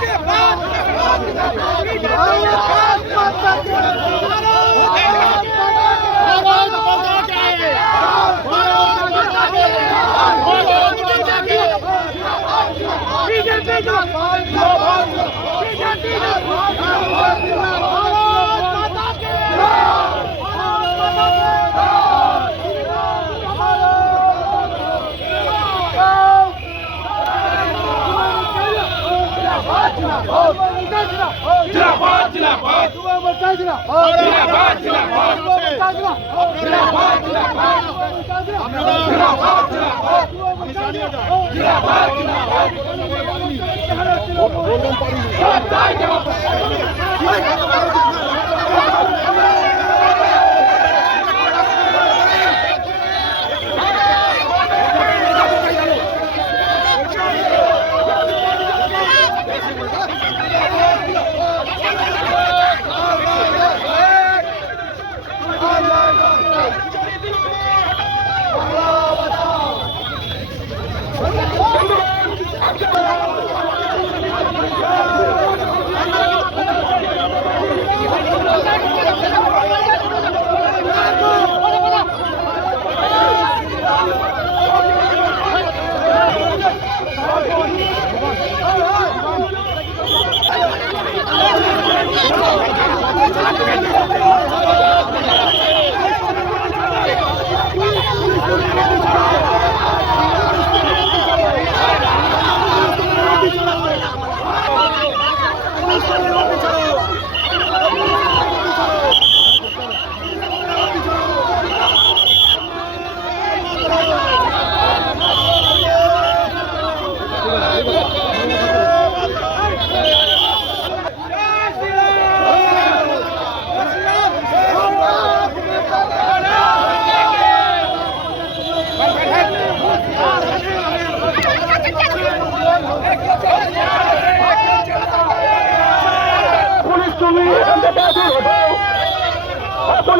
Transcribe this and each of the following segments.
जिंदाबाद জিন্দাবাদ Vai, vai, vai.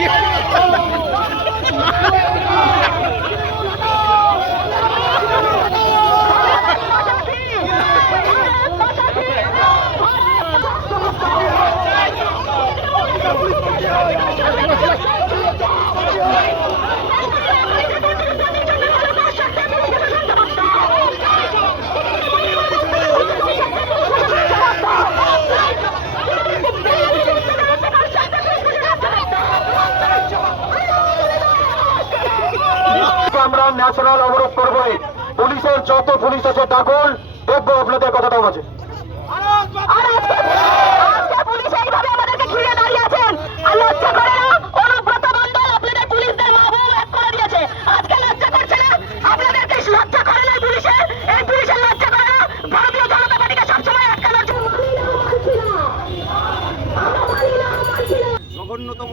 you. আমরা ন্যাশনাল অবরোধ করবোই। পুলিশের যত পুলিশ আছে ডাকুন। দেখব আপনাদের কথাটাও আছে আর আজকে আজকে পুলিশ এইভাবে আমাদেরকে ঘিরে দাঁড়িয়ে আছেন। আর লজ্জা করে না অনুব্রত মণ্ডল আপনাদের পুলিশদের মা বোন এক করে দিয়েছে। আজকে লজ্জা করছে না আপনাদেরকে লজ্জা করে না এই পুলিশের এই পুলিশের লজ্জা করে না ভারতীয় জনতা পার্টিকে সবসময় আটকানোর জন্য। জঘন্যতম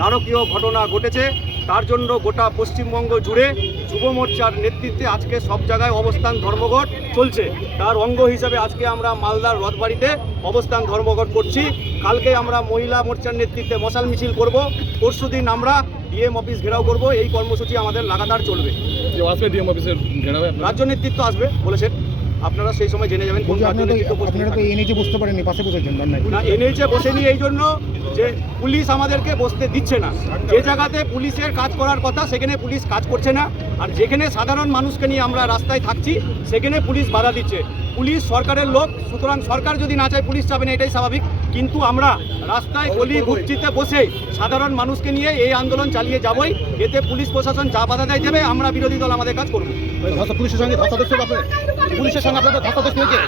নারকীয় ঘটনা ঘটেছে। তার জন্য গোটা পশ্চিমবঙ্গ জুড়ে যুব মোর্চার নেতৃত্বে আজকে সব জায়গায় অবস্থান ধর্মঘট চলছে। তার অঙ্গ হিসাবে আজকে আমরা মালদার রথবাড়িতে অবস্থান ধর্মঘট করছি। কালকে আমরা মহিলা মোর্চার নেতৃত্বে মশাল মিছিল করব। পরশু দিন আমরা ডিএম অফিস ঘেরাও করব। এই কর্মসূচি আমাদের লাগাতার চলবে। রাজ্য নেতৃত্ব আসবে বলেছেন। আপনারা সেই সময় জেনে যাবেন কোন আপনারা তো নেতৃত্ব উপস্থিত আপনারা তো থাকবে। এই নিচে বুঝতে পারেননি পাশে বসার জন্য না এনএইচে বসেনি এই জন্য যে পুলিশ আমাদেরকে বসতে দিচ্ছে না। যে জায়গাতে পুলিশের কাজ করার কথা সেখানে পুলিশ কাজ করছে না। আর যেখানে সাধারণ মানুষকে নিয়ে আমরা রাস্তায় থাকছি সেখানে পুলিশ বাধা দিচ্ছে। পুলিশ সরকারের লোক সুতরাং সরকার যদি না চায় পুলিশ যাবে না এটাই স্বাভাবিক কিন্তু আমরা রাস্তায় গলি ঘুরছিতে বসে সাধারণ মানুষকে নিয়ে এই আন্দোলন চালিয়ে যাবই এতে পুলিশ প্রশাসন যা বাধা দেয় দেবে আমরা বিরোধী দল আমাদের কাজ করব পুলিশের সঙ্গে পুলিশের সঙ্গে আপনাদের ধস্তাধস্তি হয়েছে